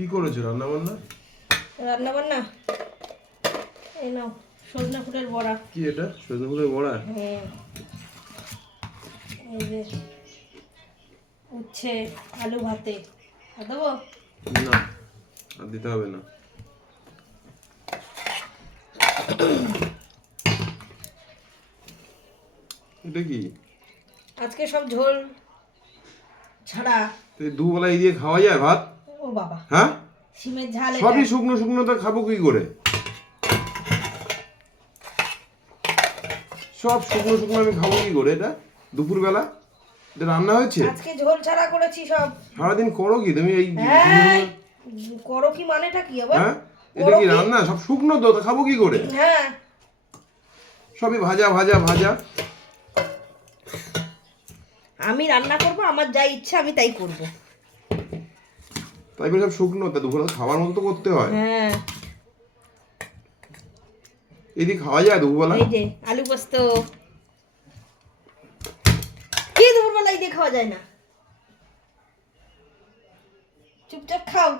কি করেছো রান্না বান্না? রান্না বান্না এই নাও সজনে ফুলের বড়া। কি এটা? সজনে ফুলের বড়া? হ্যাঁ, এই যে উচ্ছে আলু ভাতে আর দেবো। না, আর দিতে হবে না। এটা কি? আজকে সব ঝোল ছাড়া। তো এই দুবেলা এই দিয়ে খাওয়া যায় ভাত? ও বাবা, হ্যাঁ, সিমের ঝাল এটা। সবই শুকনো শুকনো, তো খাবো কি করে? সব শুকনো শুকনো আমি খাবো কি করে এটা দুপুরবেলা? এটা রান্না হয়েছে? আজকে ঝোল ছাড়া করেছি সব। সারাদিন করো কি তুমি এই? হ্যাঁ, করো কি মানেটা কি আবার? হ্যাঁ, এটা কি রান্না? সব শুকনো তো, তা খাবো কি করে? হ্যাঁ, সবই ভাজা ভাজা ভাজা। আমি রান্না করব, আমার যা ইচ্ছা আমি তাই করব। তাই বলে সব শুকনো, তা দুপুরবেলা খাবার মতো তো করতে হয়। হ্যাঁ, এদিকে খাওয়া যায় দুপুরবেলা? এই যে আলু পোস্ত কি দুপুরবেলা এই দিয়ে খাওয়া যায় না? চুপচাপ খাও।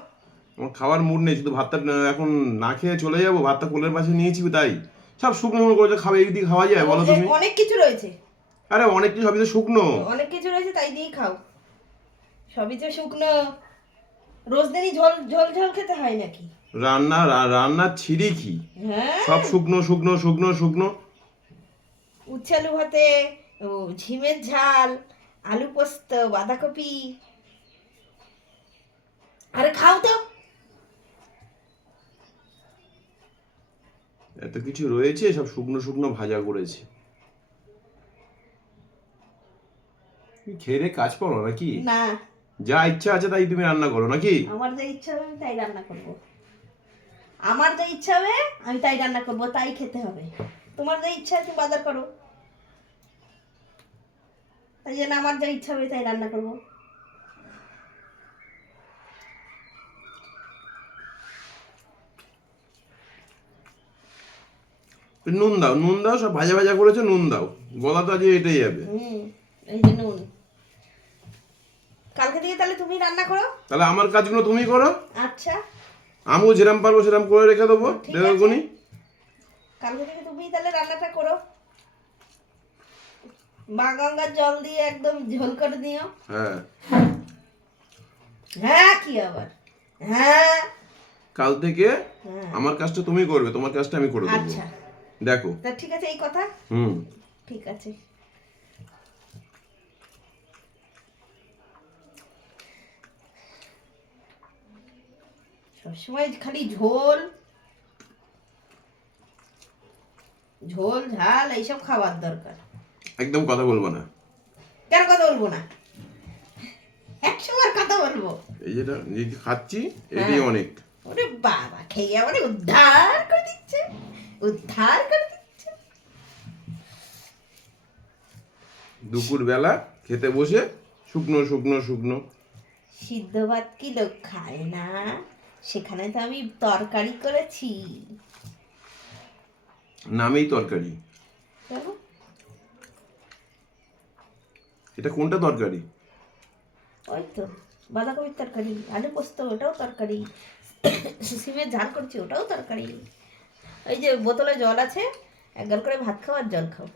আমার খাবার মুড নেই, শুধু ভাতটা এখন না খেয়ে চলে যাবো, ভাতটা কোলের পাশে নিয়েছি তাই। সব শুকনো শুকনো করে খাবে, এই দিয়ে খাওয়া যায় বলো তুমি? অনেক কিছু রয়েছে, আরে অনেক কিছু, সবই তো শুকনো। অনেক কিছু রয়েছে তাই দিয়েই খাও। সবই তো শুকনো, রোজ দিনই ঝোল ঝোল ঝোল খেতে হয় নাকি? রান্নার ছিঁড়ি কি? হ্যাঁ, সব শুকনো শুকনো শুকনো শুকনো। উচ্ছে আলু ভাতে, ও ঝিমের ঝাল, আলু পোস্ত, বাঁধাকপি। আরে খাও তো। এত কিছু রয়েছে, সব শুকনো শুকনো ভাজা করেছে। তুমি খেয়ে দিয়ে কাজ করো নাকি? না, যা ইচ্ছা আছে তাই তুমি রান্না করো নাকি? আমার যা ইচ্ছা হবে আমি তাই রান্না করব। আমার যা ইচ্ছা হবে আমি তাই রান্না করব, তাই খেতে হবে। তোমার যা ইচ্ছা তুমি বাজার করো, তাই জন্য আমার যা ইচ্ছা হবে তাই রান্না করব। নুন দাও, নুন দাও, সব ভাজা ভাজা করেছো, নুন দাও। গলা তো আজ এটাই যাবে। এই যে নুন। কালকে থেকে তাহলে তুমি রান্না করো। তাহলে আমার কাজগুলো তুমি করো। আচ্ছা, আমিও যেরাম পারবো সেরাম করে রেখে দেবো। ঠিক দেখো আছে। কোনি। কালকে থেকে তুমি তাহলে রান্নাটা করো। মা গঙ্গার জল দিয়ে একদম ঝোল করে দিও। হ্যাঁ, হ্যাঁ কি আবার? হ্যাঁ, কাল থেকে হ্যাঁ। আমার কাজটা তুমি করবে, তোমার কাজটা আমি করে দেবো। আচ্ছা, দেখো। তা ঠিক আছে এই কথা। হুম। ঠিক আছে। সবসময় খালি ঝোল ঝোল ঝাল এইসব খাবার দরকার। একদম কথা বলবো না। কেন কথা বলবো না? 100 বার কথা বলবো। এই যেটা যে খাচ্ছি এটাই অনেক। ওরে বাবা, খেয়ে আমারে উদ্ধার করে দিচ্ছে, উদ্ধার করে দিচ্ছে। দুপুর বেলা খেতে বসে শুকনো শুকনো শুকনো। সিদ্ধ ভাত কি লোক খায় না? সেখানে তো আমি তরকারি করেছি। নামেই তরকারি। দেখো, এটা কোনটা তরকারি? ওই তো বাঁধাকপির তরকারি, আলু পোস্ত ওটাও তরকারি, সিমের ঝাল করছি ওটাও তরকারি। এই যে বোতলে জল আছে, একবার করে ভাত খাও আর জল খাও।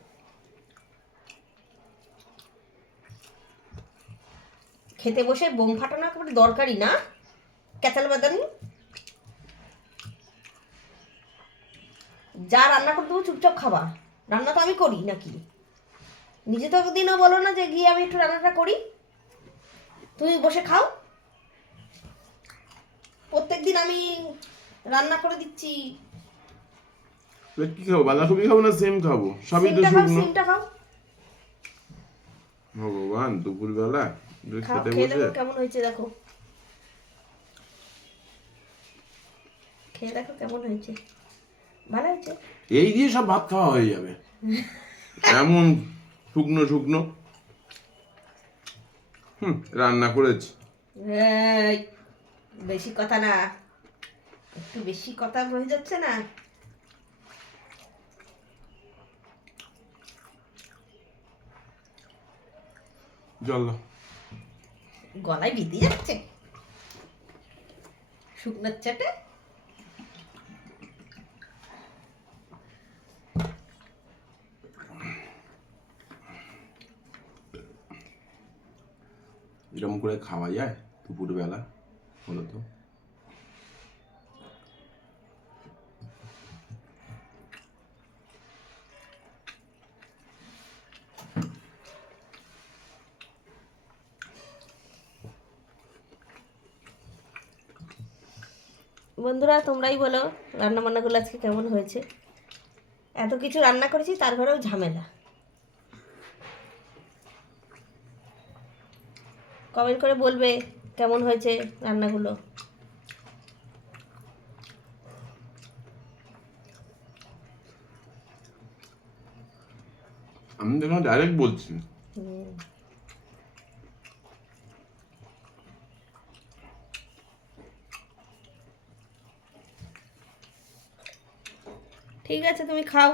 খেতে বসে বোম ফাটানো একেবারে দরকারি না, ক্যাচাল বাদানি। যা রান্না করতে দেবো চুপচাপ খাবা। রান্না তো আমি করি নাকি? নিজে তো একদিনও বলো না যে গিয়ে আমি একটু রান্নাটা করি। তুমি বসে খাও। প্রত্যেকদিন আমি রান্না করে দিচ্ছি। কি খাবো? বাঁধাকপি খাবো না সেম খাবো? সবই তো সিমটা খাও, শুকনো। সিমটা খাও। ভগবান, দুপুর বেলা খাও, খেতে খেয়ে বসে। দেখো কেমন হয়েছে, দেখো খেয়ে দেখো কেমন হয়েছে। ভালো হয়েছে? এই দিয়ে সব ভাত খাওয়া হয়ে যাবে, এমন শুকনো শুকনো। রান্না করেছি। এই, বেশি কথা না, একটু বেশি কথা হয়ে যাচ্ছে না? জল দাও। গলায় বিঁধে যাচ্ছে। শুকনোর চাটে এরকম করে খাওয়া যায় দুপুরবেলা, বলো তো? বন্ধুরা তোমরাই বলো রান্না বান্নাগুলো আজকে কেমন হয়েছে। এত কিছু রান্না করেছি তার ঘরেও ঝামেলা। কমেন্ট করে বলবে কেমন হয়েছে রান্নাগুলো। আমি দেখলাম ডাইরেক্ট বলছি। হুম। ঠিক আছে তুমি খাও।